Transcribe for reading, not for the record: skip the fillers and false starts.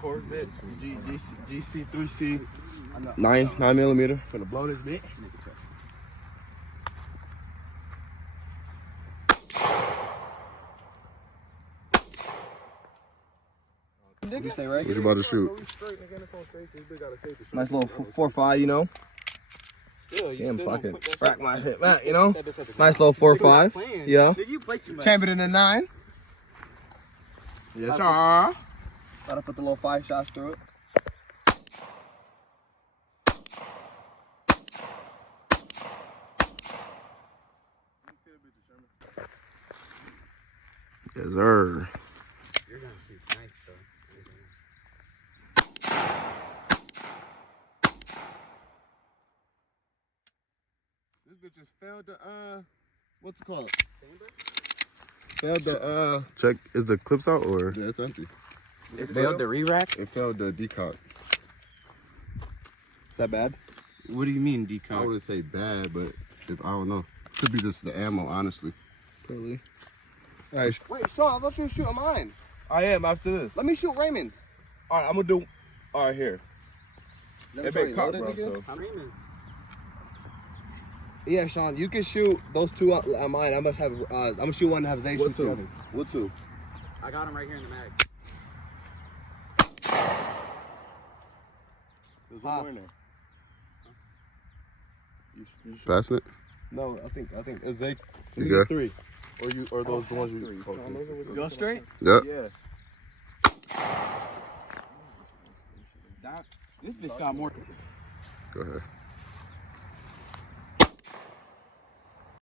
TAURUS bitch, G3C, 9mm. finna blow this bitch. You say right? What you about to shoot? Nice little 4.5, you know. Damn, fucking rack my shit back, you know. Nice little 4.5. Yeah. Chambered in a 9. Yes, sir. Gotta put the little 5 shots through it. Yes, sir. You're gonna shoot nice though. This bitch just failed the what's it called? Failed the Check, is the clips out or? yeah, it's empty. It failed the re-rack? It failed the decock. Is that bad? What do you mean I decock? wouldn't say bad, but I don't know. Could be just the ammo, honestly. Totally. Alright. Wait, Sean, I thought you were shooting mine. I am after this. Let me shoot Raymond's. Alright, I'm gonna do. Alright, here. It been cocked, loaded bro. again? So. How many minutes? Yeah, Sean, you can shoot those two on mine. I'm gonna shoot one and have Zay shoot the other. What two? I got him right here in the mag. There's one more in there. You should. Passing it? No, I think it's Zay. You You got get 3. Or you or those the ones you Go straight? Yep. Yeah. This bitch got more. Go ahead.